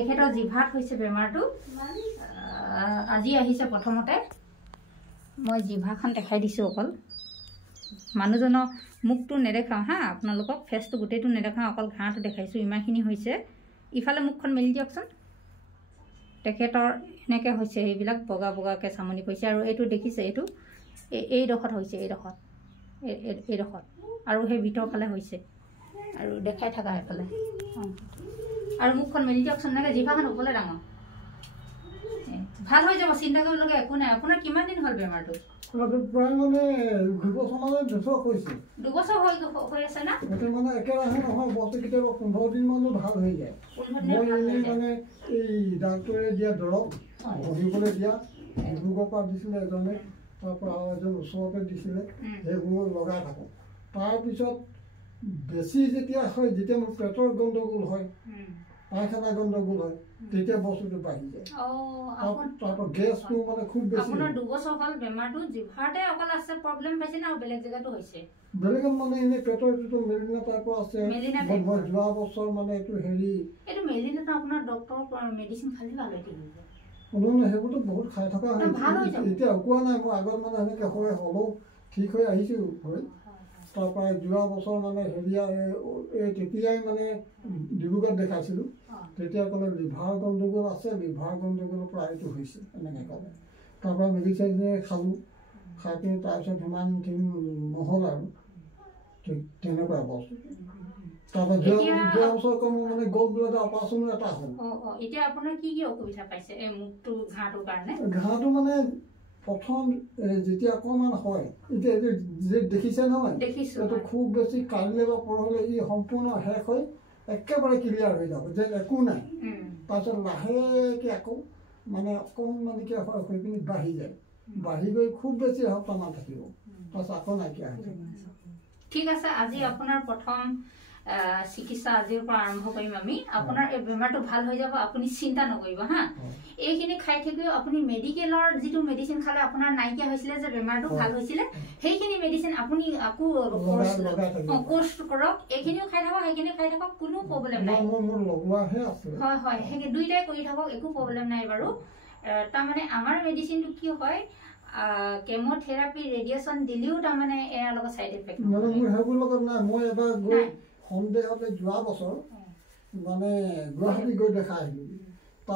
এখেতৰ জিভাত হৈছে বেমাৰটো আজি আহিছে প্ৰথমতে মই জিভাখন দেখাই দিছোঁ অকল মানুহজনৰ মুখটো নেদেখাওঁ হা আপোনালোকক ফেচটো গোটেইটো নেদেখাওঁ অকল ঘাঁটো দেখাইছোঁ ইমানখিনি হৈছে ইফালে মুখখন মেলি দিয়কচোন তেখেতৰ এনেকৈ হৈছে এইবিলাক বগা বগাকৈ চামনি পৰিছে আৰু এইটো দেখিছে এইটো এইডোখৰত হৈছে এইডোখৰত আৰু সেই ভিতৰ ফালে হৈছে আৰু দেখাই থকা এইফালে আৰু মুখখন মেলি দিয়কচোন এনেকৈ জিভাখন ওপৰলৈ ডাঙৰ ভাল হৈ যাব চিন্তা কৰিবলগীয়া একো নাই আপোনাৰ কিমান দিন হ'ল বেমাৰটো প্ৰায় মানে 2 বছৰমানে দুবছৰ হৈ আছে না এইটো মানে একেৰাহে নহয় বছৰ কেতিয়াবা 15 দিন মানো ভাল হৈ যায় মই এনেই মানে এই ডাক্তৰে দিয়া দৰৱ বহিবলৈ দিয়া ডিব্ৰুগড়ৰ পৰা দিছিলে এজনে তাৰপৰা আৰু এজন ওচৰতে দিছিলে সেইবোৰ লগাই থাকোঁ তাৰপিছত বেছি যেতিয়া হয় যেতিয়া মোৰ পেটৰ গণ্ডগোল হয় পায়খানা গণ্ডগোল হয় তেতিয়া বস্তুটো বাঢ়ি যায় তাৰপৰা গেছটো মানে খুব বেছি আপোনাৰ 2 বছৰ হ'ল বেমাৰটো জিভাতে অকল আছে প্ৰব্লেম পাইছে না আৰু বেলেগ জেগাতো হৈছে বেলেগত মানে এনেই পেটৰ যিটো মেলিনা টাইপৰ আছে মই যোৱা বছৰ মানে এইটো হেৰি এইটো মেলিনাটো আপোনাৰ ডক্টৰৰ মেডিচিন খালি ভাল হৈ থাকিব সেইবোৰতো বহুত খাই থকা হয় এতিয়া কোৱা নাই মই আগত মানে সেনেকৈ হৈ হ'লেও ঠিক হৈ আহিছোঁ হৈ তাৰপৰা যোৱা বছৰ মানে হেৰিয়া এই তেতিয়াই মানে ডিব্ৰুগড়ত দেখাইছিলোঁ তেতিয়া ক'লে লিভাৰ গণ্ডগোল আছে লিভাৰ গণ্ডগোলৰ পৰা এইটো হৈছে এনেকৈ ক'লে তাৰপৰা মেডিচিন খালোঁ খাই পিনি তাৰপিছত সিমান দিন নহ'ল আৰু ঠিক তেনেকুৱা বস্তু তাৰপৰা যোৱা বছৰ মোৰ মানে গল ব্লাডাৰ অপাৰেশ্যনো এটা হ'ল এতিয়া আপোনাৰ কি অসুবিধা পাইছে এই মুখটো ঘাঁটোৰ কাৰণে ঘাঁটো মানে প্ৰথম যেতিয়া অকণমান হয় এতিয়া এইটো যে দেখিছে নহয় এইটো খুব বেছি কালিলৈ বা পৰহিলৈ ই সম্পূৰ্ণ শেষ হৈ একেবাৰে ক্লিয়াৰ হৈ যাব যেন একো নাই তাৰপিছত লাহেকৈ আকৌ মানে অকণমানকৈ হৈ পিনি বাঢ়ি যায় বাঢ়ি গৈ খুব বেছি এসপ্তাহমান থাকিব তাৰপিছত আকৌ নাইকিয়া হৈ যাব ঠিক আছে আজি আপোনাৰ প্ৰথম চিকিৎসা আজিৰ পৰা আৰম্ভ কৰিম আমি আপোনাৰ এই বেমাৰটো ভাল হৈ যাব আপুনি চিন্তা নকৰিব হা এইখিনি খাই থাকিও আপুনি মেডিকেলৰ যিটো মেডিচিন খালে আপোনাৰ নাইকিয়া হৈছিলে যে বেমাৰটো ভাল হৈছিলে সেইখিনি মেডিচিন আপুনি আকৌ কোৰ্স কৰক এইখিনিও খাই থাকক সেইখিনি খাই থাকক কোনো প্ৰব্লেম নাই হয় হয় সেই দুইটাই কৰি থাকক একো প্ৰব্লেম নাই বাৰু তাৰমানে আমাৰ মেডিচিনটো কি হয় কেমোথেৰাপি ৰেডিয়েশ্যন দিলেও তাৰমানে এয়াৰ লগত সাইড ইফেক্ট মানে মোৰ সেইবোৰ লগত নাই মই এবাৰ গৈ সন্দেহতে যোৱা বছৰ মানে গুৱাহাটী গৈ দেখাই আহিলোঁ